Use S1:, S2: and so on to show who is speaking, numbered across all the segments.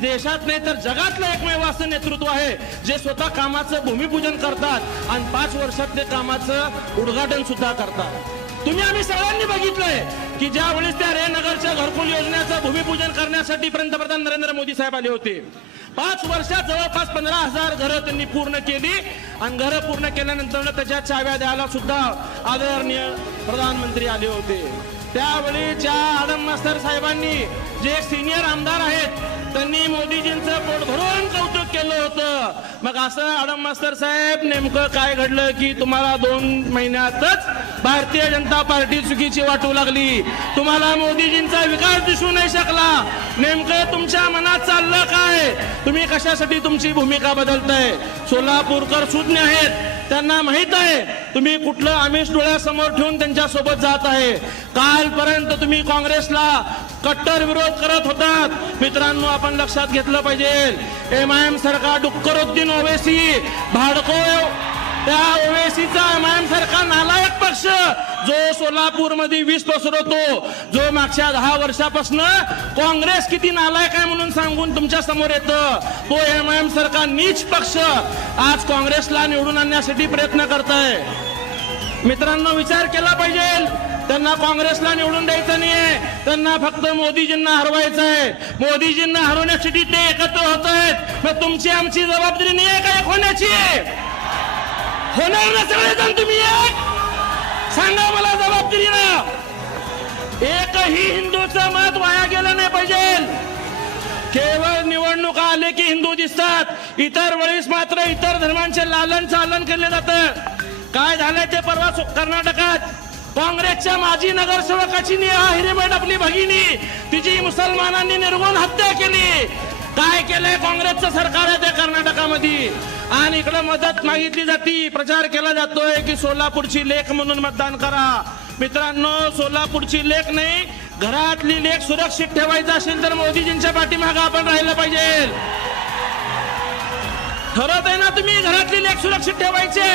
S1: देशात नाही तर जगातलं एकमेव असं नेतृत्व आहे जे स्वतः कामाचं भूमिपूजन करतात आणि पाच वर्षात ते कामाचं उद्घाटन सुद्धा करतात तुम्ही आम्ही सगळ्यांनी बघितलंय की ज्यावेळेस त्या रेनगरच्या घरकुल योजनेचं भूमिपूजन करण्यासाठी पंतप्रधान नरेंद्र मोदी साहेब आले होते पाच वर्षात जवळपास पंधरा हजार घरं त्यांनी पूर्ण केली आणि घरं पूर्ण केल्यानंतर त्याच्या चाव्या द्यायला सुद्धा आदरणीय प्रधानमंत्री आले होते त्यावेळी ज्या आदम मास्तर साहेबांनी जे सिनियर आमदार आहेत त्यांनी मोदीजींचं पोट भरून कौतुक केलं होतं मग असं आडम मास्तर साहेब नेमकं काय घडलं की तुम्हाला दोन महिन्यातच भारतीय जनता पार्टी चुकीची वाटू लागली तुम्हाला मोदीजींचा विकास दिसू नाही शकला नेमकं तुमच्या मनात चाललं काय तुम्ही कशासाठी तुमची भूमिका बदलताय सोलापूरकर सुज्ञ आहेत त्यांना माहित आहे तुम्ही कुठलं आमिष डोळ्यासमोर ठेवून त्यांच्या सोबत जात आहे कालपर्यंत तुम्ही काँग्रेसला कट्टर विरोध करत होतात मित्रांनो आपण लक्षात घेतलं पाहिजे एम आय एम सरकार डुक्करुद्दीन ओवेसी भाडको त्या ओवेसीचा एम आय एम सरकार नाला जो सोलापूरमध्ये वीज पसरवतो जो मागच्या दहा वर्षापासून काँग्रेस किती नालायक आहे म्हणून सांगून तुमच्या समोर येतं तो एम एम सरकार नीच पक्ष आज काँग्रेसला निवडून आणण्यासाठी प्रयत्न करत आहे मित्रांनो विचार केला पाहिजे त्यांना काँग्रेसला निवडून द्यायचं नाहीये त्यांना फक्त मोदीजींना हरवायचं आहे मोदीजींना हरवण्यासाठी ते एकत्र होत आहेत मग तुमची आमची जबाबदारी नाही आहे का एक होण्याची होणार ना जण तुम्ही एक सांगा मला ना एकही हिंदूचं मत वाया गेलं नाही पाहिजे केवळ निवडणुका आले की हिंदू दिसतात इतर वेळीस मात्र इतर धर्मांचे लालन चालन केले जातं काय झालंय ते परवा कर्नाटकात काँग्रेसच्या माजी नगरसेवकाची नेहा हिरेमेट आपली भगिनी तिची मुसलमानांनी निर्गुण हत्या केली काय केलंय काँग्रेसचं सरकार आहे ते कर्नाटकामध्ये आणि इकडे मदत मागितली जाती प्रचार केला जातोय की सोलापूरची लेख म्हणून मतदान करा मित्रांनो सोलापूरची लेख नाही घरातली लेख सुरक्षित ठेवायचं असेल तर मोदीजींच्या पाठीमागं आपण राहिलं पाहिजे ठरवत आहे ना तुम्ही घरातली लेख सुरक्षित ठेवायचे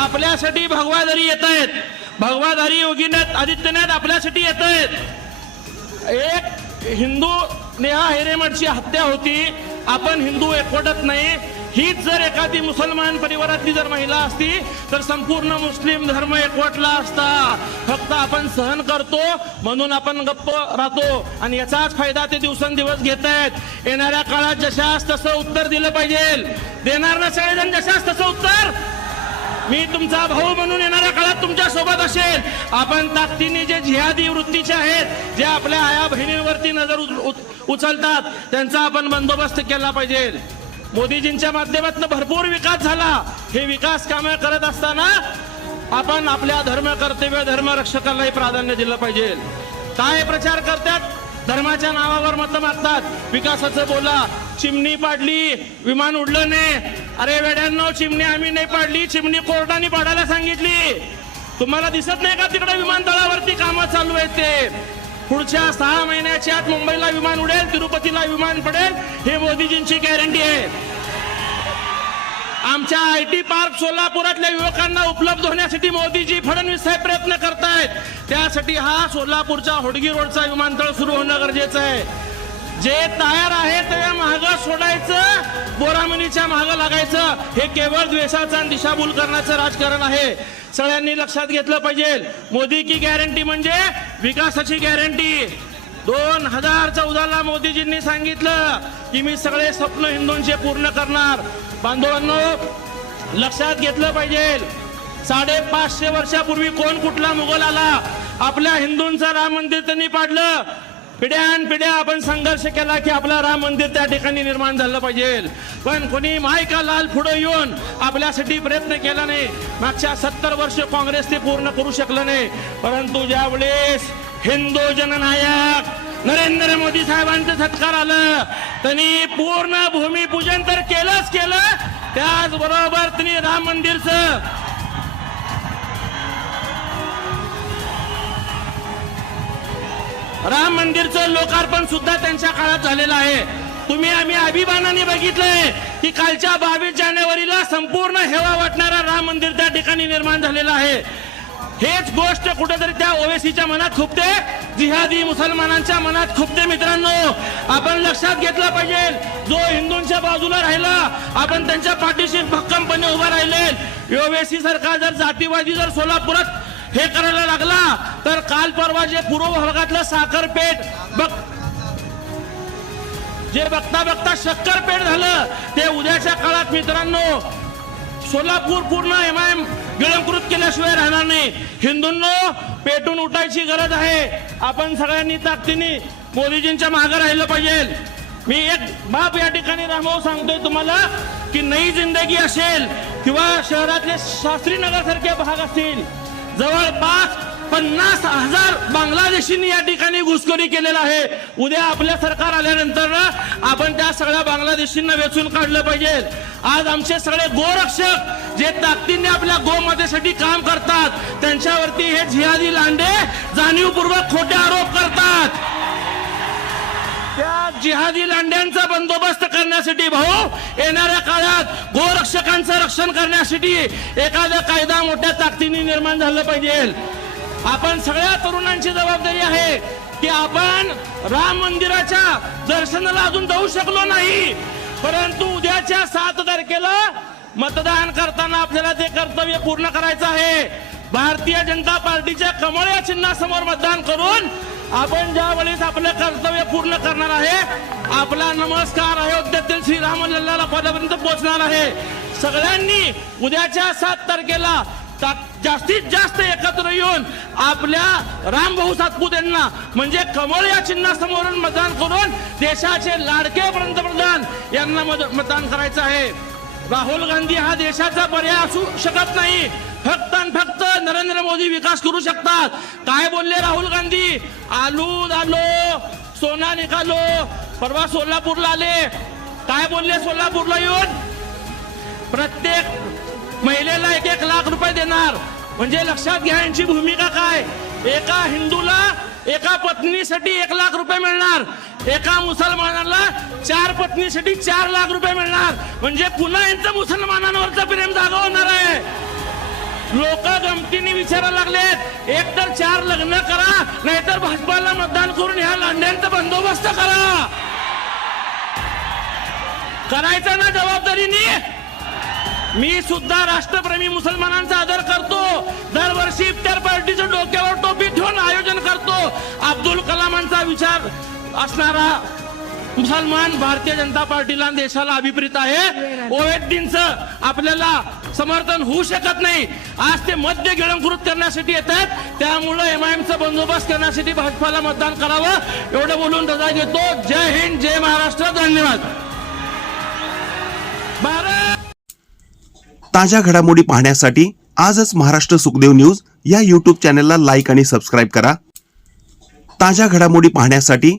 S1: आपल्यासाठी भगवाधारी येत आहेत भगवाधारी योगीनाथ आदित्यनाथ आपल्यासाठी येत आहेत एक हिंदू नेहा हेरेमठची हत्या होती आपण हिंदू एकवटत नाही हीच जर एखादी मुसलमान परिवारातली जर महिला असती तर संपूर्ण मुस्लिम धर्म एकवटला असता फक्त आपण सहन करतो म्हणून आपण गप्प राहतो आणि याचाच फायदा ते दिवसेंदिवस घेत आहेत येणाऱ्या काळात जशास तसं उत्तर दिलं पाहिजे देणार ना सगळेजण जशास तसं उत्तर मी तुमचा भाऊ म्हणून येणाऱ्या काळात तुमच्या सोबत असेल आपण ताकदीने जे जिहादी वृत्तीचे आहेत जे आपल्या आया बहिणींवरती नजर उचलतात त्यांचा आपण बंदोबस्त केला पाहिजे मोदीजींच्या माध्यमातून भरपूर विकास झाला हे विकास कामे करत असताना आपण आपल्या धर्म कर्तव्य धर्म प्राधान्य दिलं पाहिजे काय प्रचार करतात धर्माच्या नावावर मत मागतात विकासाचं बोला चिमणी पाडली विमान उडलं नाही अरे वेड्यांना चिमणी आम्ही नाही पाडली चिमणी कोर्टाने पाडायला सांगितली तुम्हाला दिसत नाही का तिकडे विमानतळावरती कामं चालू आहेत ते पुढच्या सहा महिन्याच्या आत मुंबईला विमान उडेल तिरुपतीला विमान पडेल हे मोदीजींची गॅरंटी आहे आमच्या आय टी पार्क सोलापुरातल्या युवकांना उपलब्ध होण्यासाठी मोदीजी फडणवीस साहेब प्रयत्न करतायत त्यासाठी हा सोलापूरच्या होडगी रोडचा विमानतळ सुरू होणं गरजेचं आहे जे तयार आहे ते महाग सोडायचं बोरामुनीच्या महाग लागायचं हे केवळ द्वेषाचं आणि दिशाभूल करण्याचं राजकारण आहे सगळ्यांनी लक्षात घेतलं पाहिजे मोदी की गॅरंटी म्हणजे विकासाची गॅरंटी दोन हजार चौदाला मोदीजींनी सांगितलं की मी सगळे स्वप्न हिंदूंचे पूर्ण करणार बांधवांनो लक्षात घेतलं पाहिजे साडेपाचशे वर्षापूर्वी कोण कुठला मुघल आला आपल्या हिंदूंचं राम मंदिर त्यांनी पाडलं पिढ्यान पिढ्या आपण संघर्ष केला की आपला राम मंदिर त्या ठिकाणी निर्माण झालं पाहिजे पण कोणी मायका लाल पुढे येऊन आपल्यासाठी प्रयत्न केला नाही मागच्या सत्तर वर्ष काँग्रेस ते पूर्ण करू शकलं नाही परंतु ज्यावेळेस हिंदू जननायक नरेंद्र मोदी साहेबांचं सत्कार आलं त्यांनी पूर्ण भूमिपूजन तर केलंच केलं त्याचबरोबर त्यांनी राम मंदिरचं राम मंदिरचं लोकार्पण सुद्धा त्यांच्या काळात झालेलं आहे तुम्ही आम्ही अभिमानाने बघितलंय की कालच्या बावीस जानेवारीला संपूर्ण हेवा वाटणारा राम मंदिर त्या ठिकाणी निर्माण झालेला आहे हेच गोष्ट कुठेतरी त्या ओवेसीच्या मनात खुपते जिहादी मुसलमानांच्या मनात खुपते मित्रांनो आपण लक्षात घेतला पाहिजे जो हिंदूंच्या बाजूला राहिला आपण त्यांच्या पाठीशी भक्कमपणे उभा राहिले ओवेसी सरकार जर जातीवादी जर सोलापुरात हे करायला लागला तर काल परवा जे पूर्व भागातलं साखरपेठ बघ जे बघता बघता शक्करपेठ झालं ते उद्याच्या काळात मित्रांनो सोलापूर पूर्ण एम आय एम गिळंकृत केल्याशिवाय राहणार नाही हिंदूंनो पेटून उठायची गरज आहे आपण सगळ्यांनी ताकदीने मोदीजींच्या मागे राहिलं पाहिजे मी एक बाप या ठिकाणी रामाव सांगतोय तुम्हाला की नई जिंदगी असेल किंवा शहरातले शास्त्रीनगर सारखे भाग असतील जवळपास पन्नास हजार बांगलादेशींनी या ठिकाणी घुसखोरी केलेला आहे उद्या आपल्या सरकार आल्यानंतर आपण त्या सगळ्या बांगलादेशींना वेचून काढलं पाहिजे आज आमचे सगळे गोरक्षक जे ताकदीने आपल्या गोमातेसाठी काम करतात त्यांच्यावरती हे झियादी लांडे जाणीवपूर्वक खोटे आरोप करतात त्या जिहादी लांड्यांचा बंदोबस्त करण्यासाठी भाऊ येणाऱ्या काळात गोरक्षकांचं रक्षण करण्यासाठी एखादा कायदा मोठ्या ताकदीने निर्माण झाला पाहिजे आपण सगळ्या तरुणांची जबाबदारी आहे की आपण राम मंदिराच्या दर्शनाला अजून जाऊ शकलो नाही परंतु उद्याच्या सात तारखेला मतदान करताना आपल्याला ते कर्तव्य पूर्ण करायचं आहे भारतीय जनता पार्टीच्या कमळ चिन्हासमोर मतदान करून आपण ज्या वेळेस आपलं कर्तव्य पूर्ण करणार आहे आपला नमस्कार अयोध्येतील श्रीराम लल्लाला पदापर्यंत पोहोचणार आहे सगळ्यांनी उद्याच्या सात तारखेला जास्तीत जास्त एकत्र येऊन आपल्या रामभाऊ सातपूत यांना म्हणजे कमळ या चिन्हासमोरून मतदान करून देशाचे लाडके पंतप्रधान यांना मतदान करायचं आहे राहुल गांधी हा देशाचा पर्याय असू शकत नाही फक्त आणि फक्त नरेंद्र मोदी विकास करू शकतात काय बोलले राहुल गांधी आलू आलो सोना निघालो परवा सोलापूरला आले काय बोलले सोलापूरला येऊन प्रत्येक महिलेला एक एक लाख रुपये देणार म्हणजे लक्षात घ्या यांची भूमिका काय एका हिंदूला एका पत्नीसाठी एक लाख रुपये मिळणार एका मुसलमानाला चार पत्नीसाठी चार लाख रुपये मिळणार म्हणजे पुन्हा यांचं मुसलमानांवरचं प्रेम जागा होणार आहे लोक गमतीने विचारायला लागलेत एक तर चार लग्न करा नाहीतर भाजपाला मतदान करून ह्या लांड्यांचा बंदोबस्त करा करायचं ना जबाबदारीने मी सुद्धा राष्ट्रप्रेमी मुसलमानांचा आदर करतो दरवर्षी इफ्तार पार्टीचं डोक्यावर टोपी ठेवून आयोजन करतो अब्दुल कलामांचा विचार असणारा मुसलमान भारतीय जनता पार्टीला देशाला अभिप्रेत आहे ओवेद्दीनच आपल्याला समर्थन होऊ शकत नाही आज ते मध्य गिळंकृत करण्यासाठी येत आहेत त्यामुळं एमआयएमचा बंदोबस्त करण्यासाठी भाजपाला मतदान करावं एवढं बोलून रजा घेतो जय हिंद जय महाराष्ट्र धन्यवाद ताज्या घडामोडी पाहण्यासाठी आजच महाराष्ट्र सुखदेव न्यूज या यूट्यूब चॅनलला लाईक आणि सबस्क्राईब करा ताज्या घडामोडी पाहण्यासाठी